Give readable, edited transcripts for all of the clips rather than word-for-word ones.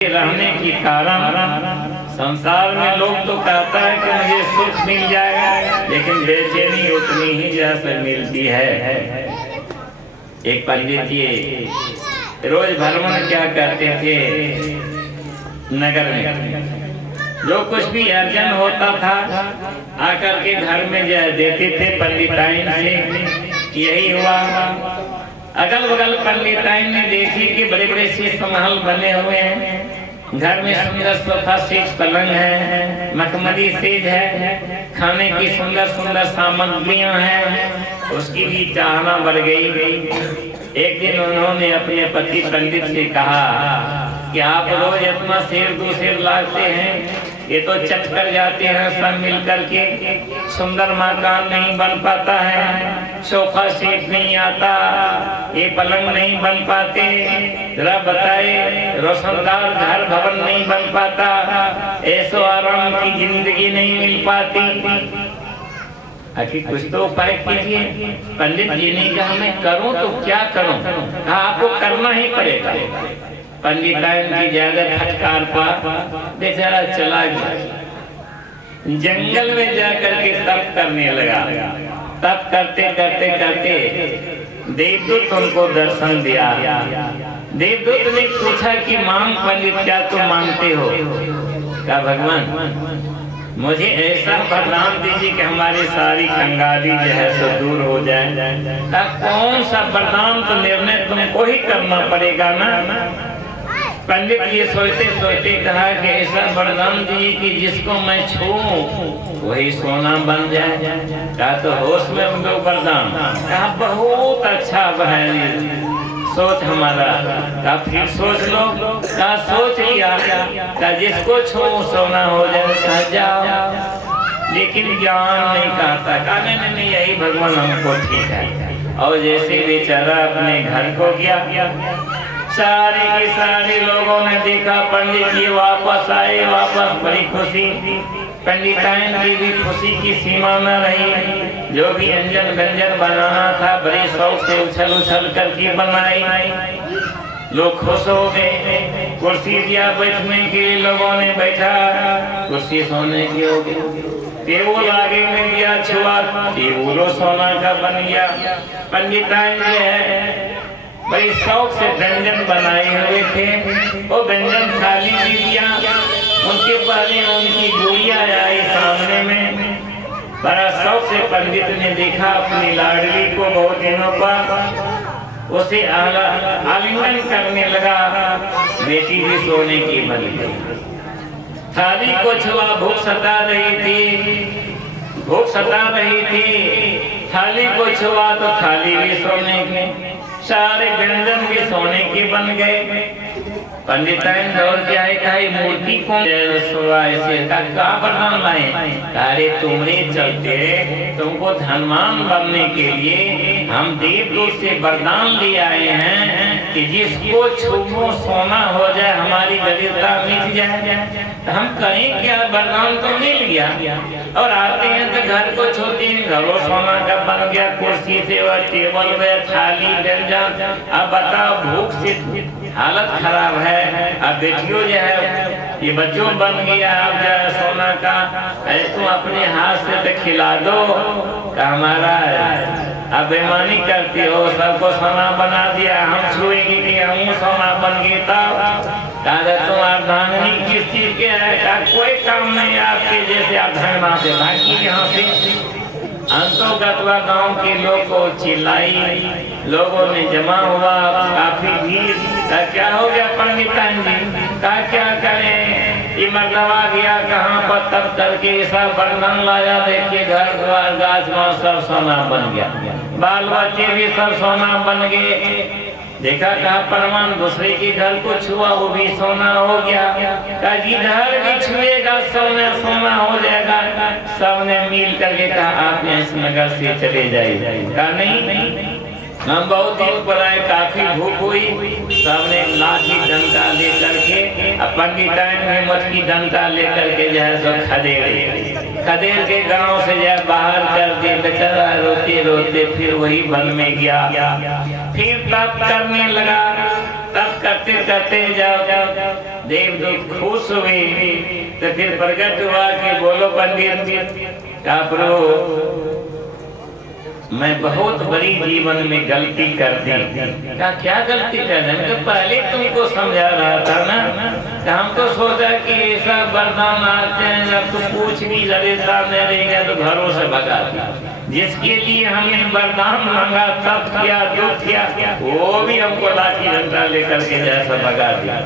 रहने की कारण संसार में लोग तो कहता है कि मुझे सुख मिल जाएगा, लेकिन बेचैनी उतनी ही जैसे मिलती है। एक पंडित जी रोज भ्रमण क्या करते थे नगर में, जो कुछ भी अर्जन होता था आकर के घर में देते थे पंडिताइन से। यही हुआ, अगल बगल पंडिताइन ने देखी कि बड़े बड़े शीश महल बने हुए हैं, घर में सुंदर सोफा सेट पलंग है, मखमली सेज है, खाने की सुंदर सुंदर सामग्रियां हैं। उसकी भी चाहना बढ़ गई। एक दिन उन्होंने अपने पति पंडित से कहा कि आप रोज इतना शेर दो शेर लाते हैं, ये तो चट कर जाते हैं सब मिल करके, सुंदर मकान नहीं बन पाता है, सोफा सेट नहीं आता, ये पलंग नहीं बन पाते, जरा बताए रोशनदार घर भवन नहीं बन पाता, ऐसो आराम की जिंदगी नहीं मिल पाती। आखिर कुछ तो उपाय कीजिए। पंडित जी ने कहा मैं करूं तो क्या करूं? कहा आपको करना ही पड़ेगा। पंडिताइन की ज्यादा फटकार पर बेचारा चला गया, जंगल में जाकर के तप करने लगा। तप करते करते करते देवदूत उनको दर्शन दिया। देवदूत ने पूछा कि मांग पंडित क्या तुम मांगते हो? कहा भगवान मुझे ऐसा वरदान दीजिए कि हमारी सारी कंगाली जो है सो दूर हो जाए। कौन सा वरदान? तो निर्णय तुमको ही करना पड़ेगा ना। पंडित ये सोचते सोचते कहा कि ऐसा वरदान दीजिए कि जिसको मैं छूऊं वही सोना बन जाए। कहा तो होश में उनको वरदान। कहा बहुत अच्छा है सोच हमारा। कहा फिर सोच लो। कहा सोच लिया। कहा जिसको छू सोना हो जाए। कहा जाओ, लेकिन ज्ञान नहीं कहता। कहा नहीं यही भगवान हमको ठीक है। और जैसे बेचारा अपने घर को गया, सारे के सारे लोगों ने देखा पंडित जी वापस आए, वापस बड़ी खुशी। पंडिताइन की भी खुशी की सीमा न रही। जो भी अंजन व्यंजन बनाना था बड़े शौक से उछल उछल करके बनाई। लोग खुश हो गए। कुर्सी दिया बैठने के लिए, लोगों ने बैठा। कुर्सी सोने की हो गई। टेबल आगे में दिया, छुआ टेबलो सोना का बन गया। पंडिताइन जो है बड़ी शौक से व्यंजन बनाए हुए थे, वो व्यंजन थाली भी दिया। उनके पहले उनकी गुड़िया आई सामने में। बड़ा शौक से पंडित ने देखा अपनी लाडली को, बहुत दिनों पर उसे आलिंगन करने लगा। बेटी भी सोने की बन गई। थाली को छुआ, भूख सता रही थी, भूख सता रही थी। थाली को छुआ तो थाली भी सोने की, सारे व्यंजन भी सोने के बन गए। पंडिताइन दौड़ के आए, कहा मूर्ति कौन ऐसे का वरदान लाए? अरे तुम्हारे चलते तुमको धनवान बनने के लिए हम देवदूत से वरदान ले आए हैं कि जिसको छूमो सोना हो जाए, हमारी दरिद्रता मिट जाए। तो हम करें क्या? वरदान तो मिल गया और आते हैं तो घर को छूते हैं, घरों सोना का बन गया। कुर्सी से और टेबल में थाली व्यंजन। अब बताओ भूख से हालत खराब है। अब बेटियों जो है ये बच्चों बन गया, अब जो है सोना का तुम अपने हाथ से तो खिला दो। हमारा अब बेईमानी करती हो, सबको सोना बना दिया, हम छुएंगे कि हम सोना बन गए। तब तुम अर्धांगिनी किस चीज के है? कोई काम नहीं आपके जैसे आप धनवा से भागी यहाँ से। अंतोगतवा गांव के लोग को चिल्लाई, लोगों ने जमा हुआ, काफी भीड़। क्या हो गया पंडिताइन जी? कहा क्या करें, ये मरदवा गया कहाँ पर तब करके सब बर्तन लाया, देखिए घर द्वार गाछ में सब सोना बन गया, बाल बच्चे भी सब सोना बन गए। देखा कहा प्रमाण, दूसरे के घर को छुआ वो भी सोना हो गया। कहा जिधर भी छुएगा सोना सोना हो जाएगा। सबने मिल करके कहा आप इस नगर से चले जाइए। कहा नहीं हम बहुत दिन पर आए, काफी भूख हुई। सबने लाठी डंडा लेकर के, पंडिताइन में मटकी डंडा लेकर के जो है सो खदेड़ के गांव से जो बाहर कर दिए। बेचारा रोते रोते फिर वही वन में गया। फिर तप करने लगा। तप करते करते जाओ देवदूत खुश हुए तो फिर प्रकट हुआ कि बोलो पंडित का प्रभु मैं बहुत बड़ी जीवन में गलती कर दी। क्या गलती कर रहे? तो पहले तुमको समझा रहा था ना, तो हमको सोचा कि ऐसा वरदान आते हैं जब तू पूछ भी लड़े सामने रहेगा तो घरों से भगा दिया। जिसके लिए हमने वरदान मांगा तब किया दुख किया, वो भी हमको लाठी डंडा लेकर के जैसा भगा दिया।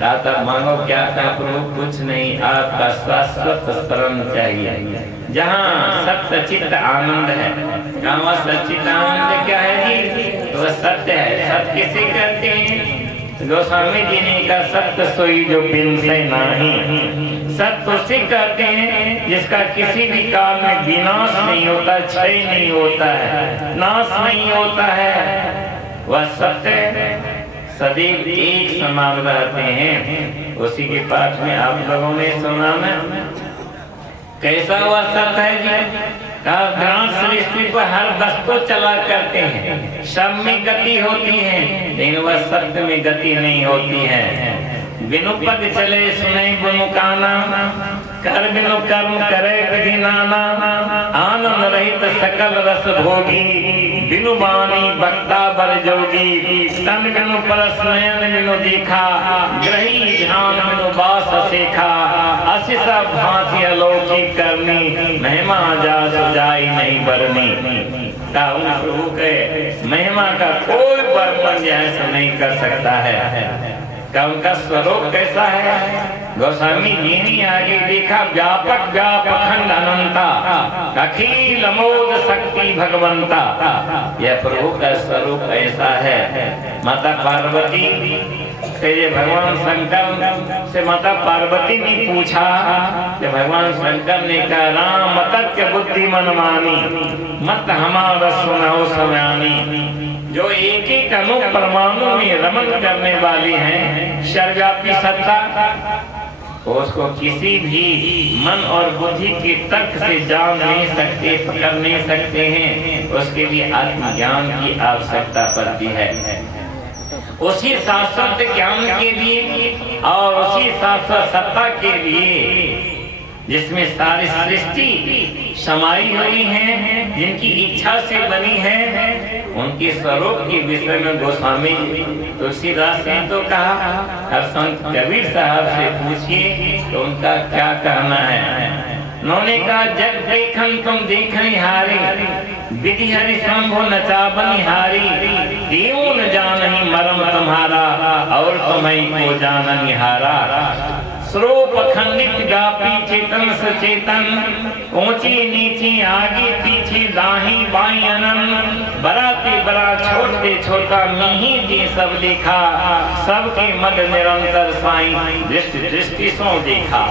कहा था मांगो क्या? था प्रभु कुछ नहीं, आपका शाश्वत शरण चाहिए जहाँ सत्य चित्त आनंद है। कहाँ सचित आनंद क्या है जी? तो सत्य है। सत्य किसे कहते हैं? गोस्वामी जी ने कहा सत्य सोई जो बिन से नहीं। सत्य उसे कहते हैं जिसका किसी भी काल में विनाश नहीं होता, क्षय नहीं होता है, नाश नहीं होता है। वह सत्य सदैव एक समान रहते हैं। उसी के पाठ में आप लोगों ने सुना ना, कैसा हुआ सत्य है जी? सृष्टि पर हर वस्तु चला करते हैं, सब में गति होती है, लेकिन वह सत्य में गति नहीं होती है। बिनु पद चले सुने बिनु काना, कर बिनु कर्म करे विधि नाना। आनंद रहित सकल रस भोगी, बिनु बानी बक्ता बर जोगी। तन बिनु परस नयन बिनु देखा, ग्रही ध्यान बिनु बास सेखा। असिस भांति अलौकिक करनी, महिमा जा जाई नहीं बरनी। प्रभु के महिमा का कोई वर्णन जैसा नहीं कर सकता है। का उनका स्वरूप कैसा है? गोस्वामी जी ने आगे देखा, व्यापक व्यापखंड अनंता, अखिल अमोघ शक्ति भगवंता। यह प्रभु का स्वरूप ऐसा है। माता पार्वती से भगवान शंकर से माता पार्वती ने पूछा, कि भगवान शंकर ने कहा राम तर्क बुद्धि मन मानी, मत हमारा सुनाओ समानी। जो एक एक अणु परमाणु में रमन करने वाली हैं, सर्वव्यापी सत्ता, उसको किसी भी मन और बुद्धि के तर्क से जान नहीं सकते, पकड़ नहीं सकते हैं। उसके लिए आत्मज्ञान की आवश्यकता पड़ती है। उसी शाश्वत ज्ञान के लिए और उसी शाश्वत सत्ता के लिए जिसमें सारी सृष्टि समाई हुई है, जिनकी इच्छा से बनी है, उनके स्वरूप के विषय में गोस्वामी तुलसीदास ने तो कहा। हर संत कबीर साहब से पूछिए तो उनका क्या कहना है। उन्होंने कहा जग देखन तुम देखनी हारी, विधि हरि शंभु नचाबनी हारी। क्यों न जानहि मरम तुम्हारा, और तुम्हें को जाननि हारा। स्वरूप खंडित व्यापी चेतन सचेतन, ऊंची नीची आगे पीछे दाही बाई अनंत। बराते बड़ा छोटे छोटा मिही जी सब देखा, सबके मद निरंतर साई दृष्टि दृष्टि सो देखा।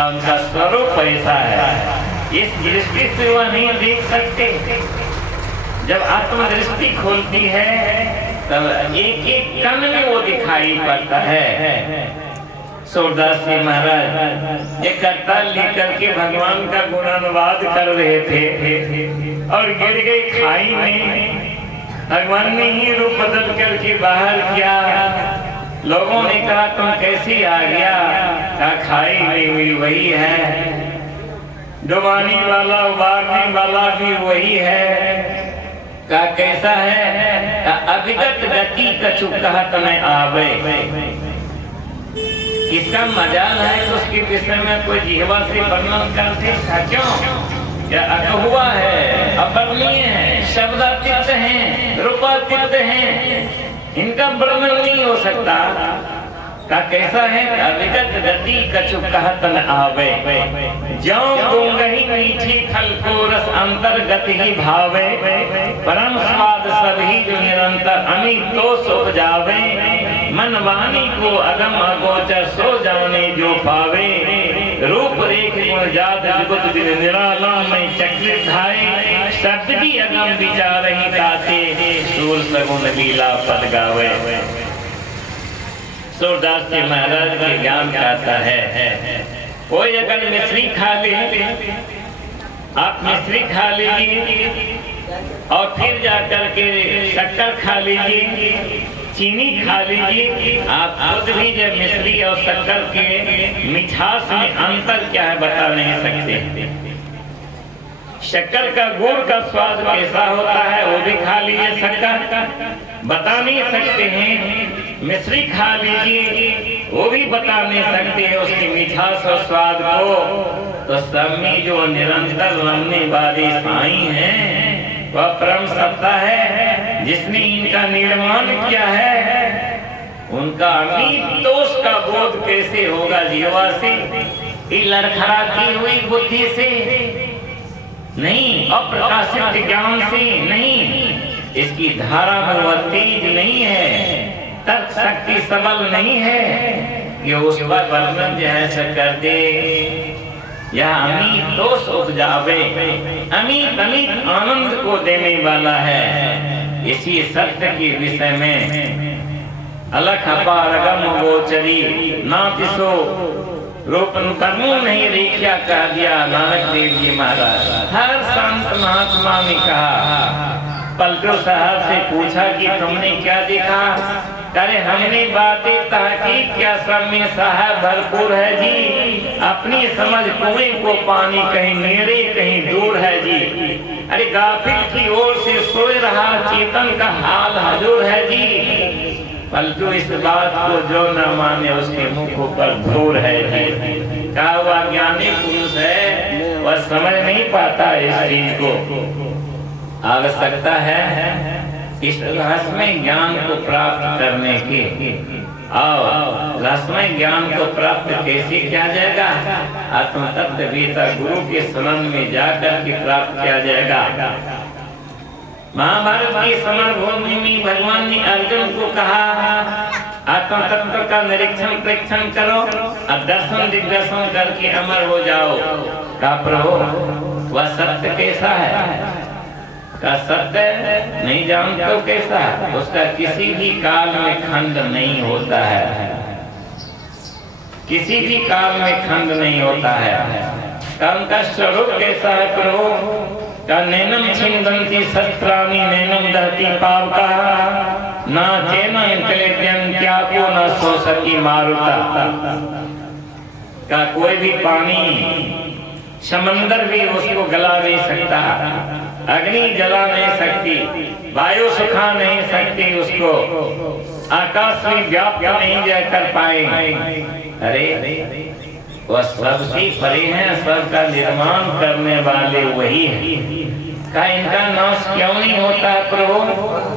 उनका स्वरूप ऐसा है, इस दृष्टि से वह नहीं देख सकते। जब आत्मदृष्टि खोलती है तब एक एक कण में वो दिखाई पड़ता है। सूरदास जी महाराज एक कट्टा लेकर के भगवान का गुणानुवाद कर रहे थे और गिर गए खाई में। भगवान ने ही रूप बदल करके बाहर किया। लोगों ने कहा तुम कैसे आ गया? कहा खाई में भी वही है, डुबाने वाला उबारने वाला भी वही है। कहा कैसा है? कहा अभिगत गति कछु कहत न आवे। इसका मजाल है कि उसके विषय में कोई जीवा से वर्णन करते था। क्यों? क्या अकहुआ है, अवर्णनीय है, शब्दातीत है, रूपातीत है, इनका वर्णन नहीं हो सकता। का कैसा है? अविगत गति कछु कहत न आवे। ज्यों गुंगही मीठी फल को रस अंतर्गत ही भावे। परम स्वाद सभी जो निरंतर अमित तो सुख जावे। मन वाणी को अगम अगोचर सो जाने जो पावे। रूप रेख गुण जात जगत बिन निराला में चक्र धाये। शब्द भी अगम विचार ही गाते, सूर सगुन लीला पद गावे। सूरदास जी महाराज के ज्ञान कहता है, कोई अगर मिश्री खा ले, आप मिश्री खा लीजिए और फिर जाकर के शक्कर खा लीजिए, चीनी खा लीजिए। आप खुद भी जब मिश्री और शक्कर के मिठास में अंतर क्या है बता नहीं सकते। शक्कर का गुड़ का स्वाद कैसा होता है वो भी खा लीजिए, शक्कर बता नहीं सकते हैं। मिश्री खा लीजिए वो भी बता नहीं सकते हैं उसकी मिठास और स्वाद को। तो सब में जो निरंतर रमने वाली साईं हैं वह परम सत्ता है जिसने इनका निर्माण किया है। उनका अमित दोष का बोध कैसे होगा जीवा से, लड़खड़ाती हुई बुद्धि से नहीं, अप्रकाशित ज्ञान से नहीं। इसकी धारा में वह तेज नहीं है, तर्क शक्ति सबल नहीं है कि उस पर वर्णन जैसा कर दे या अमित दोष उपजावे। अमित अमित आनंद को देने वाला है। इसी सत्य के विषय में अलख अपार अगम गोचरी नातिसो रोपन कर्मों नहीं रेखिया कह दिया नानक देव जी महाराज। हर संत महात्मा ने कहा। पलटू साहब से पूछा कि तुमने क्या देखा? अरे हमने बातें तहकीक क्या सब में साहब भरपूर है जी। अपनी समझ कुएं को पानी कहीं मेरे कहीं दूर है जी। अरे गाफिल की ओर से सोए रहा चेतन का हाल हजूर है जी। पलटू इस बात को जो न माने उसके मुख पर धूर है जी। कहा हुआ ज्ञानी पुरुष है वह समझ नहीं पाता इस चीज को। आवश्यकता है इस रहस्यमय ज्ञान को प्राप्त करने की। और रहस्यमय ज्ञान को प्राप्त कैसे किया जाएगा? आत्म तत्व गीता गुरु के शरण में जाकर के प्राप्त किया जाएगा। महाभारत की समर भूमि में भगवान ने अर्जुन को कहा आत्म तत्व का निरीक्षण प्रेक्षण करो और दर्शन दिग्दर्शन करके अमर हो जाओ। का प्रभु वह सत्य कैसा है? का सत्य नहीं जानते तो कैसा है? उसका किसी भी काल में खंड नहीं होता है। किसी भी काल में खंड नहीं होता है। का उनका स्वरूप कैसा है प्रभु? का नैनम छिंदंती शस्त्राणि नैनम दहती पावका ना चैनम कलेद्यं त्यागो न सो सकी मारुता। का कोई भी पानी समंदर भी उसको गला नहीं सकता, अग्नि जला नहीं सकती, वायु सुखा नहीं सकती उसको, आकाश में व्याप्त नहीं कर पाए। अरे वह सबसे परे है, सबका निर्माण करने वाले वही है। का इनका नाश क्यों नहीं होता प्रभु?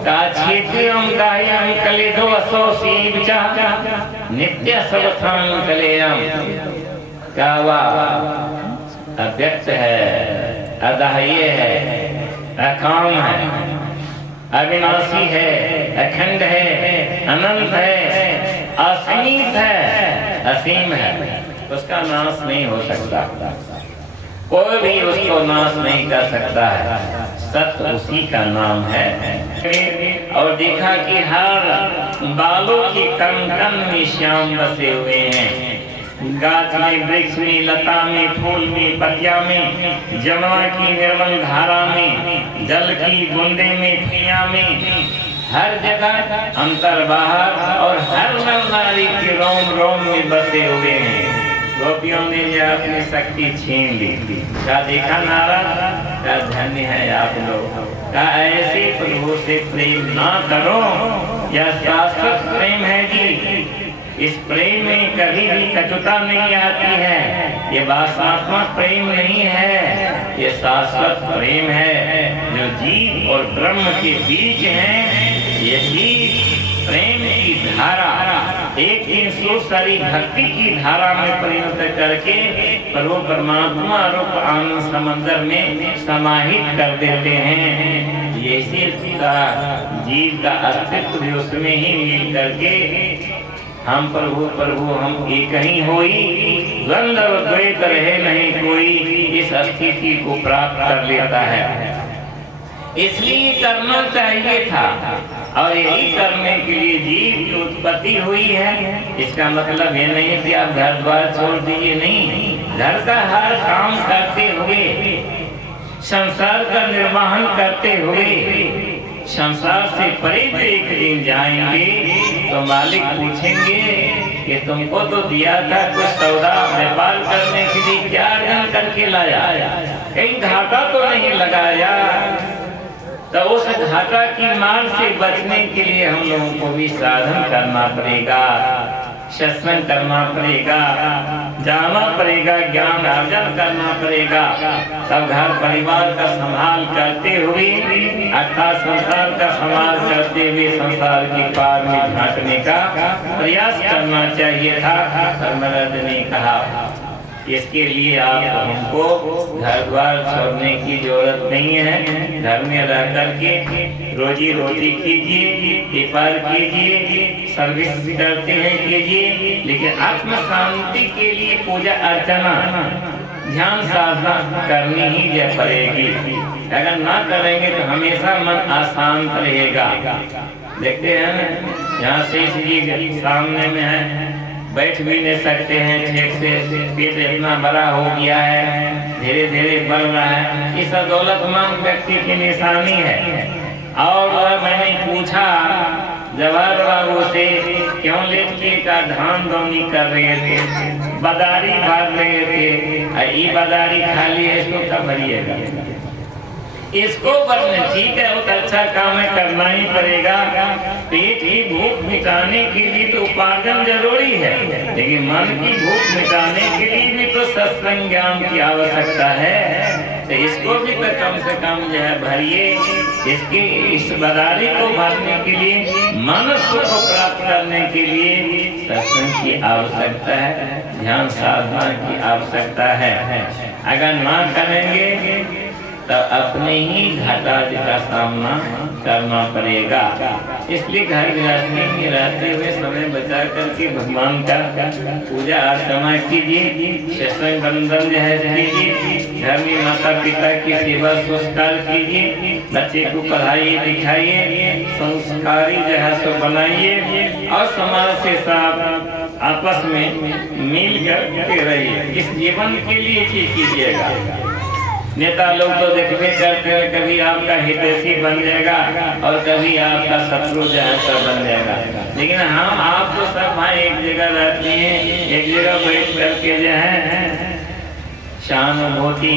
का क्षेत्रम कायम कलेदो असो सीवचा नित्य सबथां कलेयम। का वह अव्यक्त है, अदाह्य है, अकाम है, अविनाशी है, अखंड है, अनंत है, असीमित है, असीम है। उसका नाश नहीं हो सकता, कोई भी उसको नाश नहीं कर सकता है। सत्य उसी का नाम है। और देखा कि हर बालों की कण कण में श्याम बसे हुए हैं। गाछ में, वृक्ष में, लता में, फूल में, पतिया में, जमुना की निर्मल धारा में, जल की बूंदे में, पिया में, हर जगह अंतर बाहर और हर नर नारी के रोम रोम में बसे हुए हैं। गोपियों ने यह अपनी शक्ति छीन ली। क्या देखा नारद? क्या धन्य है आप लोग। क्या ऐसे प्रभु से प्रेम ना करो, यह शाश्वत प्रेम है जी। इस प्रेम में कभी भी कटुता नहीं आती है। ये वासनात्मक प्रेम नहीं है, ये शाश्वत प्रेम है जो जीव और ब्रह्म के बीच है। यही प्रेम की धारा एक दिन सारी भक्ति की धारा में परिणत करके प्रभु परमात्मा रूप आनंद समंदर में समाहित कर देते हैं। ये सिर्फ जीव का अस्तित्व भी उसमें ही मिल करके हम प्रभु प्रभु हम एक ही होई, द्वंद्व और द्वैत रहे नहीं कोई, इस स्थिति को प्राप्त कर लेता है। इसलिए करना चाहिए था और यही करने के लिए जीव की उत्पत्ति हुई है। इसका मतलब ये नहीं कि आप घर द्वार छोड़ दीजिए, नहीं। घर का हर काम करते हुए, संसार का निर्वहन करते हुए संसार से परे एक दिन जाएंगे तो मालिक पूछेंगे कि तुमको तो दिया था कुछ सौदा व्यापार करने के लिए, क्या अर्जन करके लाया, कहीं घाटा तो नहीं लगाया। तो उस घाटा की मार से बचने के लिए हम लोगों को भी साधन करना पड़ेगा, सत्संग करना पड़ेगा, जाना पड़ेगा, ज्ञान अर्जन करना पड़ेगा। सब घर परिवार का संभाल करते हुए अर्थात संसार का संभाल करते हुए संसार की पार में झांकने का प्रयास करना चाहिए था। धर्मराज ने कहा इसके लिए आप हमको घर द्वार छोड़ने की जरूरत नहीं है, घर में रह करके रोजी रोटी कीजिए, व्यापार कीजिए, सर्विस करते हैं कीजिए, लेकिन आत्म शांति के लिए पूजा अर्चना ध्यान साधना करनी ही पड़ेगी। अगर ना करेंगे तो हमेशा मन अशांत रहेगा। देखते हैं यहाँ से जी सामने में है, बैठ भी नहीं सकते हैं ठीक से, पेट इतना बड़ा हो गया है, धीरे धीरे बढ़ रहा है। इस दौलतमंद व्यक्ति की निशानी है। और मैंने पूछा जवाहर बाबू से क्यों लेके का धान दौनी कर रहे थे, बदारी बांध रहे थे, ये बदारी खाली है, इसको कब भरिएगा, इसको बरने ठीक है, बहुत अच्छा काम है, करना ही पड़ेगा। पेट की भूख मिटाने के लिए तो उपार्जन जरूरी है, लेकिन मन की भूख मिटाने के लिए भी तो सत्संग ज्ञान की आवश्यकता है। तो इसको भी तो कम से कम जो है भरिए। इसकी इस बदारी को भरने के लिए, मन सुख को प्राप्त करने के लिए सत्संग की आवश्यकता है, ध्यान साधना की आवश्यकता है। अगर ना करेंगे तो अपने ही घाटा का सामना करना पड़ेगा। इसलिए घर गृहस्थी में रहते हुए समय बचा करके भगवान का पूजा अर्चना कीजिए, सत्संग बंधन जो है कीजिए, घर में माता पिता की सेवा संस्कार कीजिए, बच्चे को पढ़ाइए लिखाइए, संस्कारी जो है सो बनाइए और समाज से साथ आपस में मिल कर रहिए। इस जीवन के लिए चीज कीजिएगा। नेता लोग तो देखने करते हैं, कभी आपका हितैषी बन जाएगा और कभी आपका शत्रु जो है सब बन जाएगा, लेकिन हम आप तो सब भाई एक जगह रहते हैं, एक जगह बैठ करके जो है सहानुभूति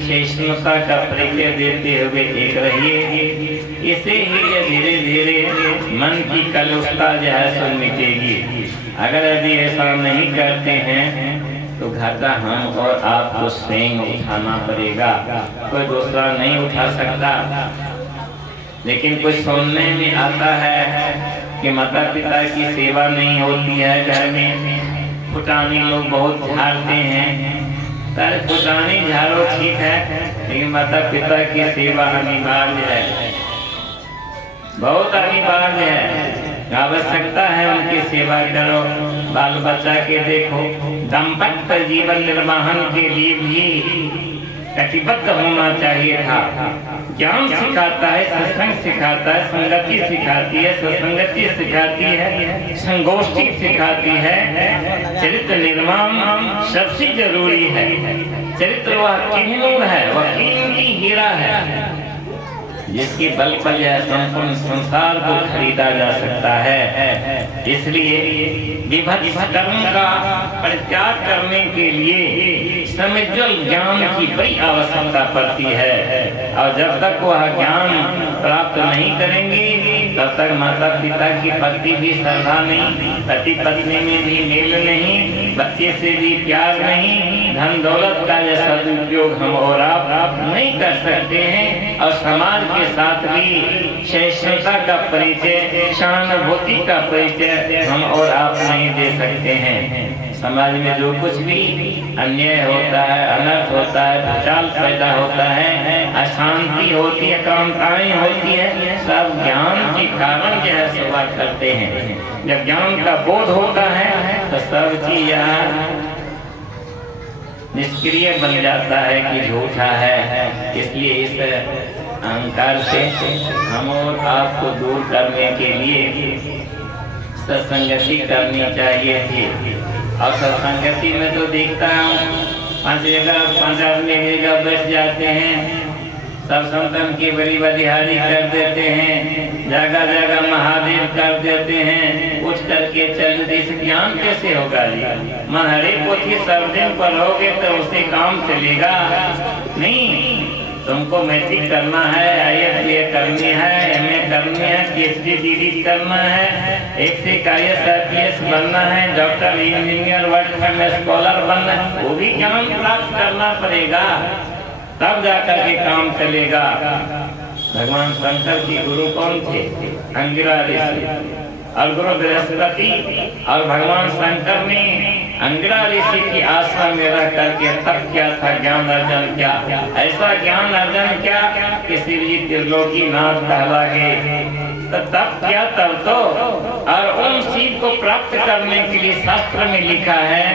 सहिष्णुता का परिचय देते हुए एक रहिए। इसे ही धीरे धीरे मन की कलुषता जो है सो मिटेगी। अगर यदि ऐसा नहीं करते हैं तो घाटा हम और आपको स्वयं उठाना पड़ेगा, कोई दूसरा नहीं उठा सकता। लेकिन कुछ सुनने में आता है कि माता पिता की सेवा नहीं होती है, घर में फुटानी लोग बहुत झाड़ते हैं। पर फुटानी झाड़ो ठीक है, लेकिन माता पिता की सेवा अनिवार्य है, बहुत अनिवार्य है, आवश्यकता है उनकी सेवा करो। बाल बच्चा के देखो, दाम्पत्य जीवन निर्वाहन के लिए भी कटिबद्ध होना चाहिए था। ज्ञान सिखाता है, सत्संग सिखाता है, संगति सिखाती है, सत्संगति सिखाती है, संगोष्ठी सिखाती है। चरित्र निर्माण सबसे जरूरी है। चरित्र वह किन्नूर है, वह कीमती हीरा है जिसके बल पर यह संपूर्ण संसार को खरीदा जा सकता है। इसलिए विभत्स कर्म का परित्याग करने के लिए समज्वल ज्ञान की बड़ी आवश्यकता पड़ती है। और जब तक वह ज्ञान प्राप्त नहीं करेंगे तब तक माता पिता की प्रति भी श्रद्धा नहीं, पति पत्नी में भी मेल नहीं, बच्चे से भी प्यार नहीं, धन दौलत का यह सदुपयोग हम और आप नहीं कर सकते हैं। और समाज के साथ भी सहिष्णुता का परिचय, सहानुभूति का परिचय हम और आप नहीं दे सकते हैं। समाज में जो कुछ भी अन्याय होता है, अनर्थ होता है, भूचाल पैदा होता है, अशांति होती है, कामताएं होती है, सब ज्ञान के कारण जो है सेवा करते हैं। जब ज्ञान का बोध होता है तो सब चीज निष्क्रिय बन जाता है कि झूठा है। इसलिए इस अहंकार से हम और आपको दूर करने के लिए सत्संगति करनी चाहिए थी। और सत्संगति में तो देखता हूँ 5 जगह 5 आदमी एक जगह बैठ जाते हैं, सब संतन की बड़ी बलिहारी कर देते हैं, जगह जगह महादेव कर देते हैं, उठ करके चल इस ज्ञान कैसे होगा जी? मन हरे पोथी सब दिन पढ़ोगे तो उससे काम चलेगा नहीं। तुमको मैट्रिक करना है, IFA करनी है, MA करनी है, PhD डिग्री करना है, एक से IAS IPS बनना है, डॉक्टर इंजीनियर वर्ल्ड में स्कॉलर बनना है, वो भी ज्ञान प्राप्त करना पड़ेगा, तब जाकर के काम चलेगा। भगवान शंकर की गुरु कौन थे? अंगिरा ऋषि और गुरु बृहस्पति। और भगवान शंकर ने अंगिरा ऋषि की आश्रम में रह करके तब क्या था, ज्ञान अर्जन क्या, ऐसा ज्ञान अर्जन क्या कि शिव जी त्रिलोकी नाथ कहलाए। तो तब क्या, तब तो और उन शिव को प्राप्त करने के लिए शास्त्र में लिखा है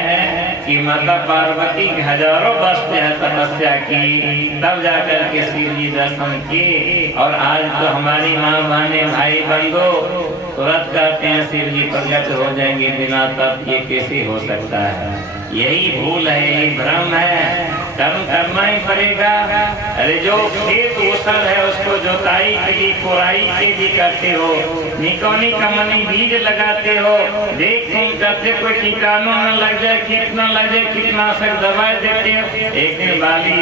कि माता पार्वती हजारों वर्ष तपस्या की, तब जाकर के शिव जी दर्शन किए। और आज तो हमारी माँ बहने भाई बंधु तुरंत कहते हैं शिव जी प्रकट हो जाएंगे बिना तप, ये कैसे हो सकता है? यही भूल है, यही भ्रम है। कर्म करना ही पड़ेगा। अरे जो खेत उसल है उसको जोताई के लिए कोराई के लिए करते हो, निकोनी कमनी बीज लगाते हो, देख सुन करते कोई कीटाणु न लग जाए, कीट न लग जाए, कीटनाशक दवाई देते हो, एक दिन बाली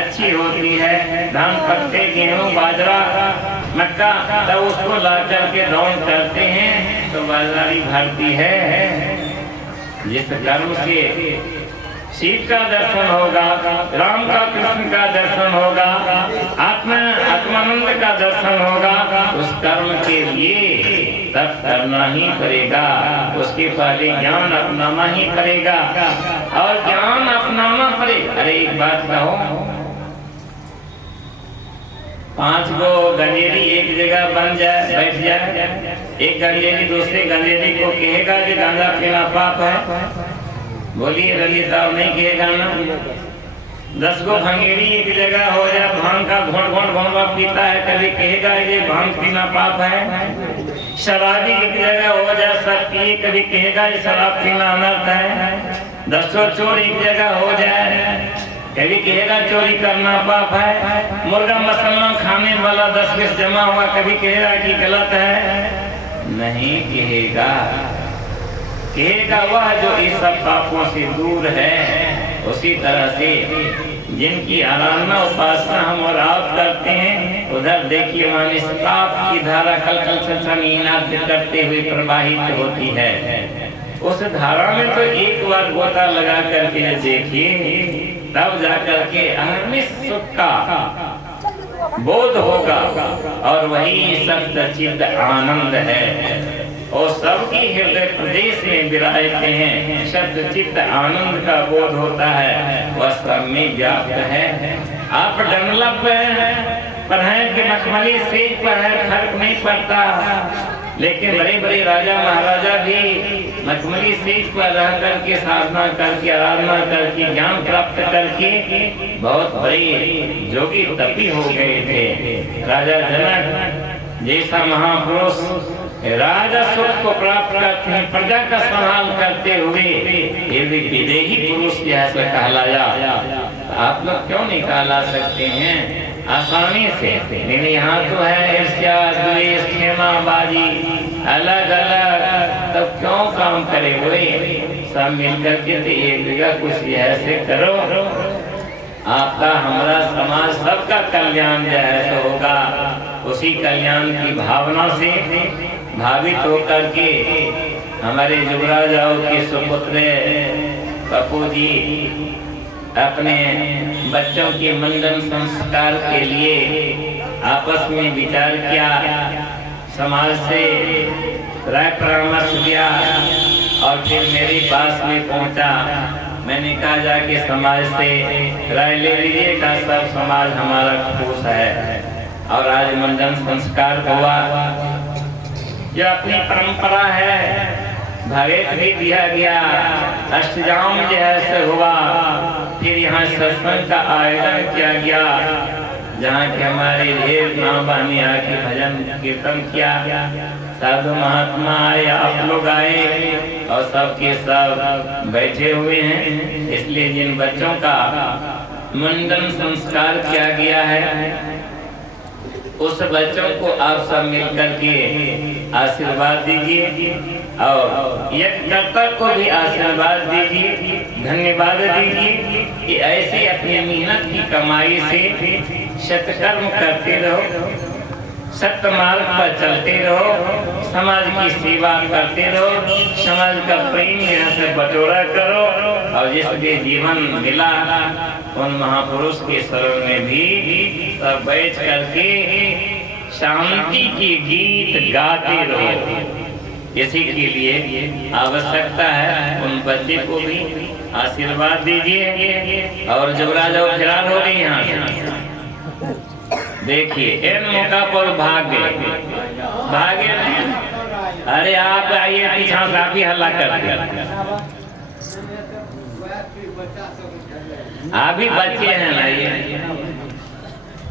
अच्छी होती है, धान पत्ते गेहूँ बाजरा मक्का, तब उसको ला करके दौड़ करते हैं तो बाजारी भरती है। जिस कर्म से शिव का दर्शन होगा, राम का कृष्ण का दर्शन होगा, आत्मानंद का दर्शन होगा, उस कर्म के लिए तप करना ही पड़ेगा। उसके पहले ज्ञान अपनाना ही पड़ेगा और ज्ञान अपनाना पड़ेगा। अरे एक बात कहो, 5 गो गंजेरी एक जगह बन जाए, बैठ जाए, एक गंजेरी दूसरे गंजेरी को कहेगा कि गांजा पीना पाप है? बोलिए ललिता, नहीं कहेगा ना। 10 गो भंगेरी एक जगह हो जाए, भांग का घोंट घोंट घोंट पीता है, कभी कहेगा ये भांग पीना पाप है? शराबी एक जगह हो जाए, सब पिए, कभी कहेगा ये शराब पीना अनर्थ है? 10 चोर एक जगह हो जाए, कभी कहेगा चोरी करना पाप है? मुर्गा मसाला खाने वाला 10-20 जमा हुआ, कभी कहेगा कि गलत है? नहीं कहेगा। कहेगा वह जो इस सब पापों से दूर है। उसी तरह से जिनकी आराधना उपासना हम और आप करते हैं, उधर देखिए वहाँ निष्पाप की धारा कल करते हुए प्रवाहित होती है। उस धारा में तो एक बार गोता लगा करके देखिए, तब जाकर के अहर्निश सुख का बोध होगा और वही सच्चिद आनंद है। और सबके हृदय प्रदेश में विराजते हैं, सच्चिद आनंद का बोध होता है, वह सब में व्याप्त है। आप डंडलप पर हैं कि मखमली सेज पर है, फर्क नहीं पड़ता। लेकिन बड़े बड़े राजा महाराजा भी मखमली सेज पर रह करके साधना करके आराधना करके ज्ञान प्राप्त करके बहुत बड़े जोगी तपी हो गए थे। राजा जनक जैसा महापुरुष राजा सुख को प्राप्त करते हैं, प्रजा का संभाल करते हुए यदि विदेही पुरुष जैसे कहलाया, आप लोग क्यों नहीं कहला सकते हैं आसानी से? लेकिन यहाँ तो है ईर्ष्या द्वेष खेमाबाजी अलग अलग, तब क्यों काम करे हुए? सब मिलकर के एक जगह कुछ ऐसे करो, आपका हमारा समाज सबका कल्याण जैसे होगा। उसी कल्याण की भावना से भावित होकर के हमारे युवराजाओं के सुपुत्र पप्पू जी अपने बच्चों के मंडन संस्कार के लिए आपस में विचार किया, समाज से राय परामर्श लिया और फिर मेरे पास में पहुंचा। मैंने कहा जाके समाज से राय ले लीजिएगा, सब समाज हमारा खुश है। और आज मंडन संस्कार हुआ, जो अपनी परंपरा है, भगत भी दिया गया, अष्टजाम जैसे हुआ, फिर यहाँ सत्संग का आयोजन किया गया, जहाँ के हमारे ढेर माँ बहनी आके भजन कीर्तन किया, साधु महात्मा आए, आप लोग आए और सबके सब बैठे हुए हैं। इसलिए जिन बच्चों का मुंडन संस्कार किया गया है उस बच्चों को आप सब मिलकर के आशीर्वाद दीजिए और यज्ञकर्ता को भी आशीर्वाद दीजिए, धन्यवाद दीजिए कि ऐसे अपनी मेहनत की कमाई से सत्कर्म करते रहो, सत्य मार्ग पर चलते रहो, समाज की सेवा करते रहो, समाज का प्रेम यहाँ से बटोरा करो और जिसके जीवन मिला उन महापुरुष के शरण में भी सब बैठ करके शांति की गीत गाते रहो। इसी के लिए आवश्यकता है उन बच्चे को भी आशीर्वाद दीजिए। और युवराज और फिलहाल हो गई यहाँ से देखिए इन मौका पर भागे नहीं। अरे आप आइए पीछा से, आप ही हल्ला कर दिया, आप ही बच्चे हैं ना ये।